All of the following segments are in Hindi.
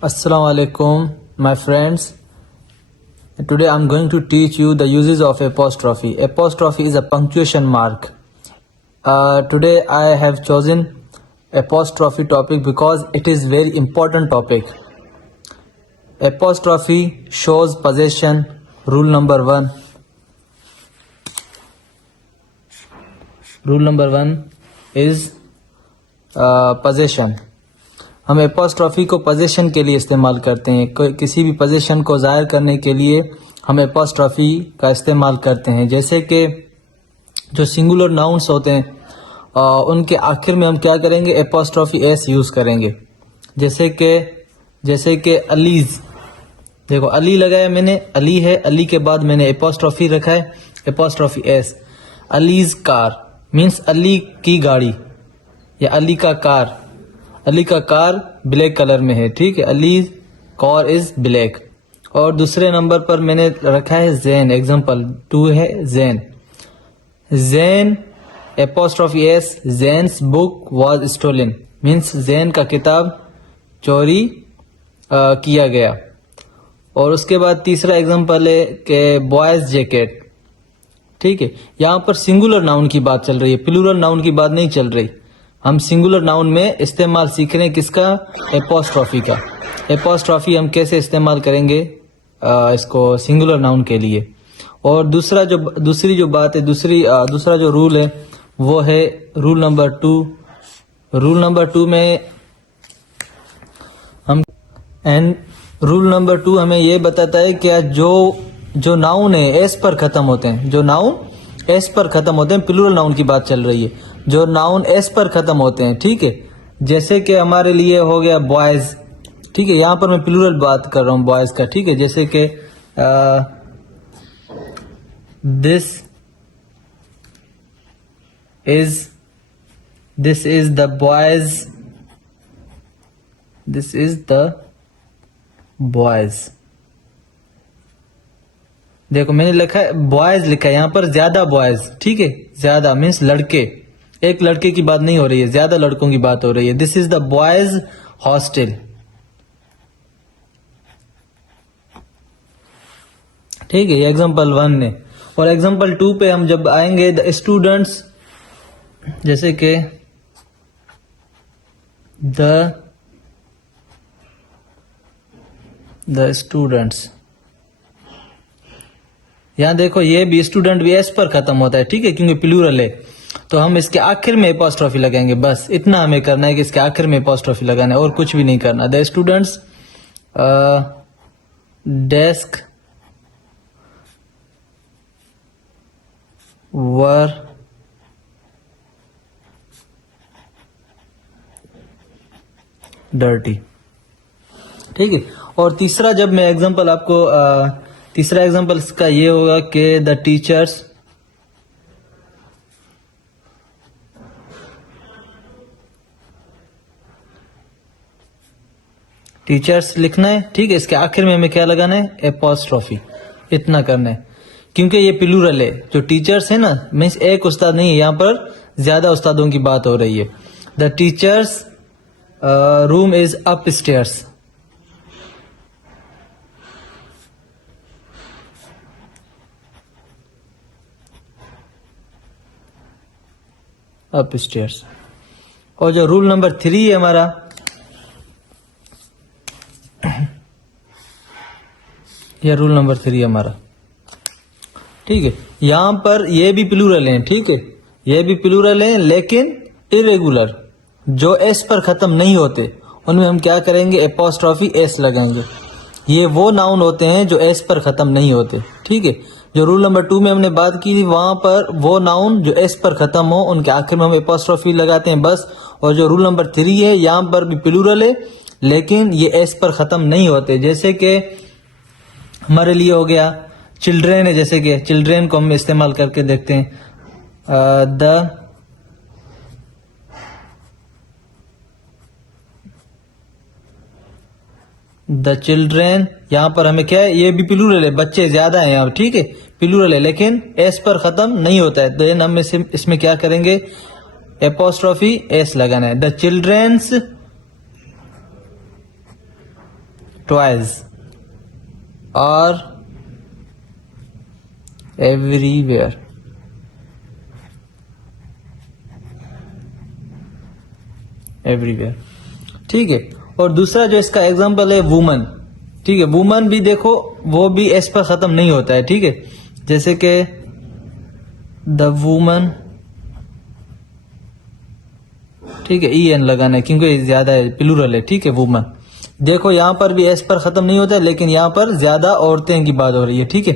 Assalamu alaikum, my friends. Today I'm going to teach you the uses of apostrophe. Apostrophe is a punctuation mark. Today I have chosen apostrophe topic because it is very important topic. Apostrophe shows possession. Rule number one. Rule number one is possession. हम एपोस्ट्रॉफी को पोजीशन के लिए इस्तेमाल करते हैं. किसी भी पोजीशन को ज़ाहिर करने के लिए हम एपोस्ट्रॉफी का इस्तेमाल करते हैं. जैसे कि जो सिंगुलर नाउन्स होते हैं उनके आखिर में हम क्या करेंगे, एपोस्ट्रॉफी एस यूज़ करेंगे. जैसे कि अलीज़, देखो अली लगाया मैंने, अली है, अली के बाद मैंने एपोस्ट्रॉफी रखा है, apostrophe S. Ali's car means Ali की गाड़ी या अली का कार. अली का कार ब्लैक कलर में है, ठीक है, अली कार इज ब्लैक. और दूसरे नंबर पर मैंने रखा है जैन. एग्जांपल 2 है Jain. Jain apostrophe S, Jain's book was stolen means Jain का किताब चोरी किया गया. और उसके बाद तीसरा एग्जांपल है कि बॉयज जैकेट. ठीक है, यहाँ पर सिंगुलर नाउन की बात चल रही है, प्लूरल नाउन की बात नहीं चल रही. हम सिंगुलर नाउन में इस्तेमाल सीख रहे हैं किसका, एपोस्ट्रॉफी का. एपोस्ट्रॉफी हम कैसे इस्तेमाल करेंगे इसको सिंगुलर नाउन के लिए. और दूसरा जो रूल है वो है रूल नंबर 2. रूल नंबर 2 में हम रूल नंबर 2 हमें ये बताता है कि जो नाउन है एस पर खत्म होते हैं, जो नाउन एस पर खत्म होते हैं, प्लूरल नाउन की बात चल रही है, जो नाउन एस पर खत्म होते हैं, ठीक है. जैसे कि हमारे लिए हो गया बॉयज, ठीक है, यहाँ पर मैं प्लूरल बात कर रहा हूँ बॉयज का, ठीक है. जैसे कि this is the boys, this is the boys. देखो मैंने लिखा है बॉयज, लिखा है यहाँ पर ज्यादा बॉयज, ठीक है, ज्यादा मीन्स लड़के, एक लड़के की बात नहीं हो रही है, ज्यादा लड़कों की बात हो रही है. This is the boys hostel, ठीक है, एग्जाम्पल 1 ने. और एग्जाम्पल 2 पे हम जब आएंगे, द स्टूडेंट्स, जैसे कि द स्टूडेंट्स, यहां देखो ये भी स्टूडेंट भी एस पर खत्म होता है, ठीक है, क्योंकि प्लूरल है. तो हम इसके आखिर में एपोस्ट्रॉफी लगाएंगे, बस इतना हमें करना है कि इसके आखिर में एपोस्ट्रॉफी लगाना है और कुछ भी नहीं करना. The students desk were dirty, ठीक है. और तीसरा जब मैं एग्जांपल आपको तीसरा एग्जांपल इसका ये होगा कि द टीचर्स लिखना है, ठीक है, इसके आखिर में हमें क्या लगाना है, एपोस्ट्रॉफी. इतना करना है क्योंकि ये प्लूरल है. जो टीचर्स है ना मीन्स एक उस्ताद नहीं है, यहाँ पर ज्यादा उस्तादों की बात हो रही है. The teachers room is up stairs, up stairs. और जो रूल नंबर 3 है हमारा, यह रूल नंबर 3 हमारा, ठीक है. यहां पर ये भी प्लूरल है, ठीक है, ये भी प्लूरल है, लेकिन इरेगुलर, जो एस पर खत्म नहीं होते उनमें हम क्या करेंगे, एपोस्ट्रॉफी एस लगाएंगे. ये वो नाउन होते हैं जो एस पर खत्म नहीं होते, ठीक है. जो रूल नंबर 2 में हमने बात की थी, वहां पर वो नाउन जो एस पर खत्म हो उनके आखिर में हम एपोस्ट्रॉफी लगाते हैं बस. और जो रूल नंबर 3 है, यहाँ पर भी प्लूरल है लेकिन ये एस पर खत्म नहीं होते. जैसे कि हमारे लिए हो गया चिल्ड्रेन है, जैसे कि चिल्ड्रेन को हम इस्तेमाल करके देखते हैं. द चिल्ड्रेन, यहाँ पर हमें क्या है, ये भी प्लूरल है, बच्चे ज्यादा हैं यहाँ, ठीक है, प्लूरल है लेकिन एस पर खत्म नहीं होता है. देन हम इसमें क्या करेंगे, एपोस्ट्रॉफी एस लगाना है. The children's twice or everywhere. Everywhere, ठीक है। और दूसरा जो इसका एग्जांपल है वुमन, ठीक है। वुमन भी देखो वो भी एस पर खत्म नहीं होता है, ठीक है। जैसे कि द वुमन, ठीक है, ई एन लगाना है क्योंकि ज्यादा है, प्लूरल है, ठीक है। वुमन देखो यहां पर भी एस पर खत्म नहीं होता है, लेकिन यहां पर ज्यादा औरतें की बात हो रही है, ठीक है।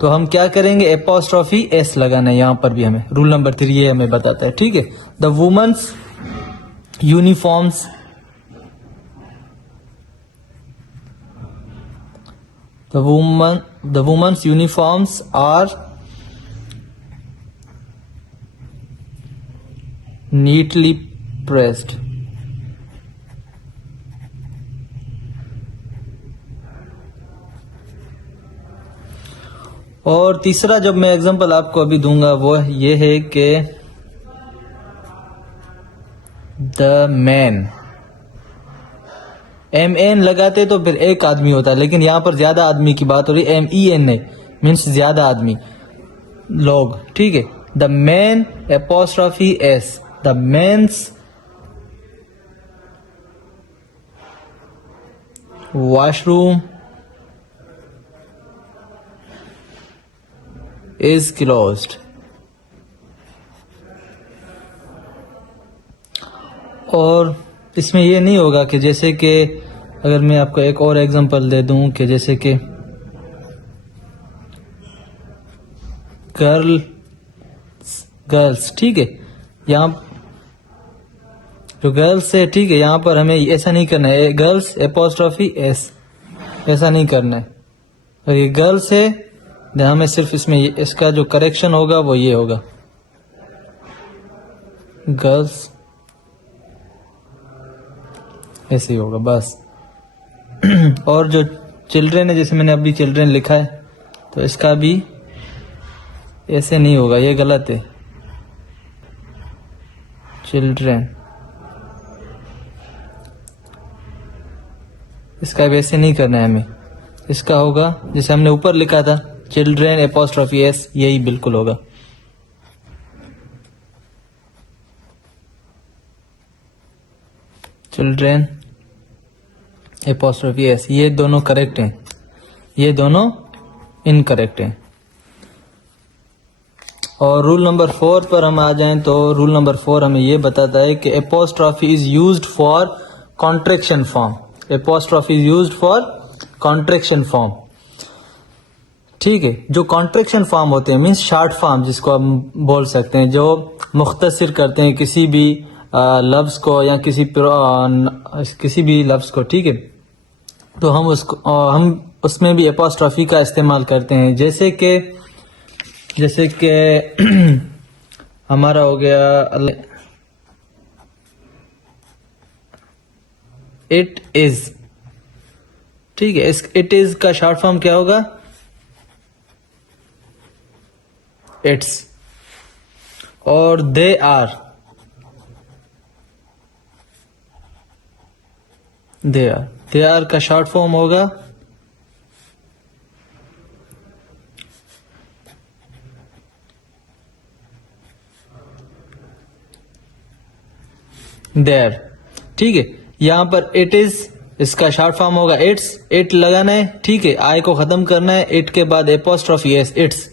तो हम क्या करेंगे, एपोस्ट्रोफी एस लगाना है यहां पर भी हमें। रूल नंबर 3 ये हमें बताता है, ठीक है। The women's uniforms, the women's uniforms are neatly pressed. और तीसरा जब मैं एग्जांपल आपको अभी दूंगा वो ये है कि द मैन, एम एन लगाते तो फिर एक आदमी होता है, लेकिन यहां पर ज्यादा आदमी की बात हो रही है। M E N A means ज्यादा आदमी, लोग, ठीक है। The man apostrophe S, the men's washroom is closed. और इसमें ये नहीं होगा कि जैसे कि अगर मैं आपको एक और एग्जांपल दे दूं कि जैसे कि गर्ल्स, ठीक है। यहाँ जो गर्ल्स है, ठीक है, यहाँ पर हमें ऐसा नहीं करना है, गर्ल्स एपोस्ट्रोफी एस, ऐसा नहीं करना है। और ये गर्ल्स है, हमें सिर्फ इसमें इसका जो करेक्शन होगा वो ये होगा, गर्ल्स ऐसे ही होगा बस। और जो चिल्ड्रेन है, जैसे मैंने अभी चिल्ड्रेन लिखा है, तो इसका भी ऐसे नहीं होगा, ये गलत है। चिल्ड्रेन, इसका वैसे नहीं करना है हमें, इसका होगा जैसे हमने ऊपर लिखा था, चिल्ड्रेन एपोस्ट्रोफी एस, यही बिल्कुल होगा। चिल्ड्रेन एपोस्ट्रोफी एस, ये दोनों करेक्ट हैं, ये दोनों इनकरेक्ट हैं। और रूल नंबर 4 पर हम आ जाएं तो रूल नंबर 4 हमें ये बताता है कि apostrophe is used for contraction form. Apostrophe is used for contraction form, ठीक है। जो कॉन्ट्रैक्शन फॉर्म होते हैं मीन्स शॉर्ट फॉर्म जिसको हम बोल सकते हैं, जो मुख्तसर करते हैं किसी भी लफ्ज को या किसी भी लफ्ज को, ठीक है। तो हम उसमें भी एपोस्ट्रोफी का इस्तेमाल करते हैं। जैसे कि हमारा हो गया इट इज, ठीक है। इस इट इज का शॉर्ट फॉर्म क्या होगा, इट्स। और दे आर का शॉर्ट फॉर्म होगा देयर, ठीक है। यहां पर इट इज, इसका शॉर्ट फॉर्म होगा इट्स, इट लगाना है, ठीक है। आई को खत्म करना है, इट के बाद एपोस्ट्रोफी एस, इट्स,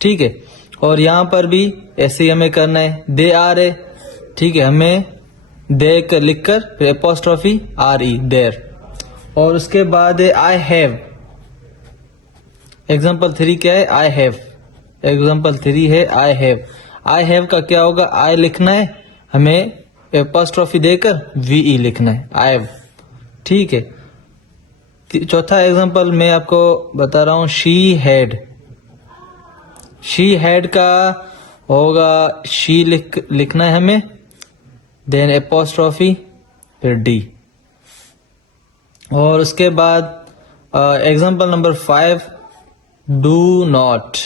ठीक है। और यहां पर भी ऐसे ही हमें करना है, दे आर है, ठीक है। हमें दे कर लिखकर फिर एपोस्ट्रोफी आर ई, देयर। और उसके बाद है आई हैव। एग्जाम्पल 3 क्या है, आई हैव। एग्जाम्पल 3 है आई हैव। आई हैव का क्या होगा, आई लिखना है, हमें एपोस्ट्रोफी देकर वीई लिखना है, आई हैव, ठीक है। चौथा एग्जाम्पल मैं आपको बता रहा हूं, शी हैड। शी हैड का होगा शी लिखना है हमें, देन एपोस्ट्रोफी फिर डी। और उसके बाद example number 5, do not.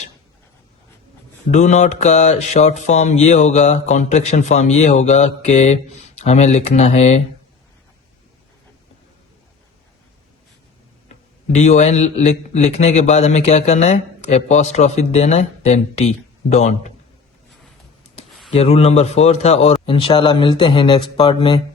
Do not का शॉर्ट फॉर्म ये होगा, कॉन्ट्रैक्शन फॉर्म ये होगा कि हमें लिखना है DON लिखने के बाद हमें क्या करना है, एपोस्ट्रॉफी देना है, देन T, डोंट। ये रूल नंबर 4 था और इंशाल्लाह मिलते हैं नेक्स्ट पार्ट में।